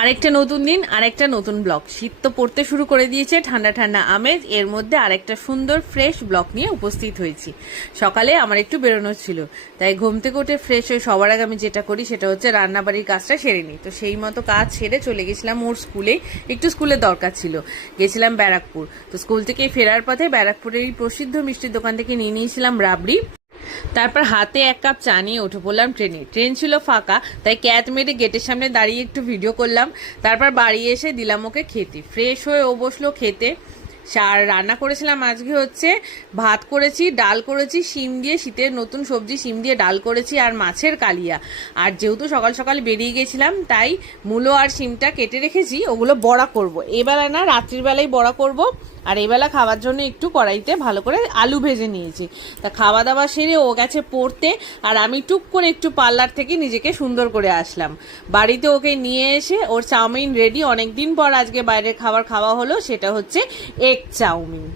আরেকটা নতুন দিন, আরেকটা নতুন ব্লগ। শীত তো পড়তে শুরু করে দিয়েছে, ঠান্ডা ঠান্ডা আমেজ। এর মধ্যে আরেকটা সুন্দর ফ্রেশ ব্লগ নিয়ে উপস্থিত হয়েছি। সকালে আমার একটু বেরোনো ছিল, তাই ঘুম থেকে উঠে ফ্রেশ হয়ে সবার আগে আমি যেটা করি সেটা হচ্ছে রান্নাবাড়ির কাজটা সেরে নিই। তো সেই মতো কাজ সেরে চলে গেছিলাম ওর স্কুলে। একটু স্কুলের দরকার ছিল, গেছিলাম ব্যারাকপুর। তো স্কুল থেকে ফেরার পথে ব্যারাকপুরের এই প্রসিদ্ধ মিষ্টির দোকান থেকে নিয়ে নিয়েছিলাম রাবড়ি। তারপর হাতে এক কাপ চা নিয়ে উঠে পড়লাম ট্রেনে। ট্রেন ছিল ফাঁকা, তাই ক্যাচ মেরে গেটের সামনে দাঁড়িয়ে একটু ভিডিও করলাম। তারপর বাড়ি এসে দিলাম ওকে খেতে। ফ্রেশ হয়ে ও বসলো খেতে। আর রান্না করেছিলাম আজকে হচ্ছে ভাত করেছি, ডাল করেছি শিম দিয়ে, শীতের নতুন সবজি শিম দিয়ে ডাল করেছি, আর মাছের কালিয়া। আর যেহেতু সকাল সকাল বেরিয়ে গেছিলাম, তাই মূলো আর শিমটা কেটে রেখেছি, ওগুলো বড়া করব। এবেলা না, রাত্রির বেলায় বড়া করব। আর এবেলা খাওয়ার জন্য একটু কড়াইতে ভালো করে আলু ভেজে নিয়েছি। তা খাওয়া দাওয়া সেরে ও গেছে পড়তে, আর আমি টুক করে একটু পার্লার থেকে নিজেকে সুন্দর করে আসলাম। বাড়িতে ওকে নিয়ে এসে ওর চাউমিন রেডি। অনেকদিন পর আজকে বাইরের খাবার খাওয়া হলো, সেটা হচ্ছে এগ চাউমিন।